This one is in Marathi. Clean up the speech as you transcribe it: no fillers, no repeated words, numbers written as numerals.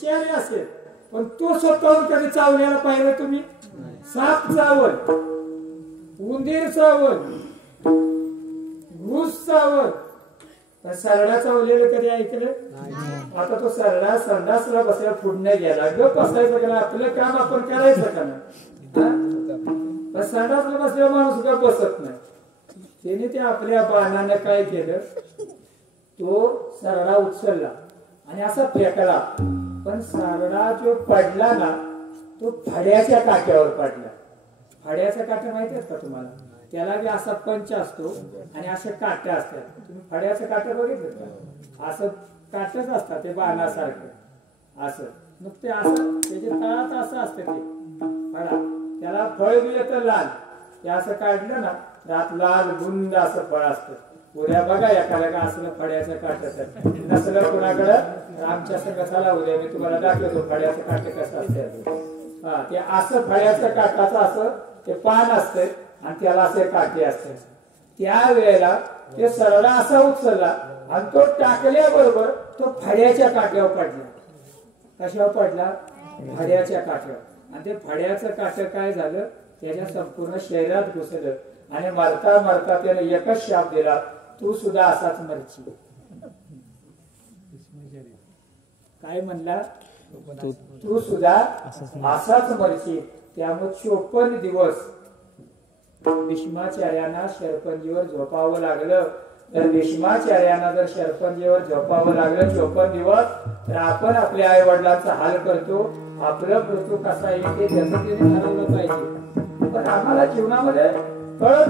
शहरी असेल पण तो स्वतःहून कधी चावल्याला पाहिजे तुम्ही? साप चावल, उंदीर चावल, घुस चावल, पण सरडा चावलेलं कधी ऐकलं? आता तो सरडा संडासला बसल्या पुढे गेला गप बसायचं का? आपलं काम आपण करायचं का ना? संडासला बसल्या माणूस गप बसत नाही. त्याने ते आपल्या बाणाने काय केलं, तो सरडा उचलला आणि असा फेकला. पण सरडा जो पडला ना तो फड्याच्या काट्यावर पडला. फड्याच्या काट्या माहिती आहेत का तुम्हाला? त्याला बी असा पंच असतो आणि असे काट्या असतात. तुम्ही फड्याचं काट्या बघितलं का? असं काटच असतात ते बाणासारखं असं. मग ते असं त्याच्या तळात असं असतं ते फळा. त्याला फळ बी येतं लाल. ते असं काढलं ना रात लाल गुंड असं फळ असतं. उद्या बघा एखाद्या का असलं फड्याचं काट्याचं नसलं कुणाकडं आमच्या संघ चला उद्या मी तुम्हाला दाखवतो फड्याचं काटे कसं असतं. हा ते असं फड्याचं काटाचं असं ते पान असतं आणि त्याला असे काटे असते. त्या वेळेला ते सरडा असा उचलला आणि तो टाकल्याबरोबर तो फड्याच्या काट्यावर पडला. कशावर पडला? फड्याच्या काट्यावर. आणि ते फड्याचं काट काय झालं, त्याच्या संपूर्ण शरीरात घुसलं आणि मरता मरता त्याने एकच शाप दिला, तू सुद्धा असाच मरची. काय म्हणला? तू सुद्धा असाच मरची. त्यामुळे 54 दिवस भीष्माचार्यांना शरपंजीवर झोपावं लागलं. तर भीष्माचार्यांना जर शरपंजीवर झोपावं लागलं 54 दिवस, तर आपण आपल्या आई वडिलांचा हाल करतो. आपलं मृत्यू कसा येते त्याचं त्याने ठरवलं पाहिजे. पण आम्हाला जीवनामध्ये कळत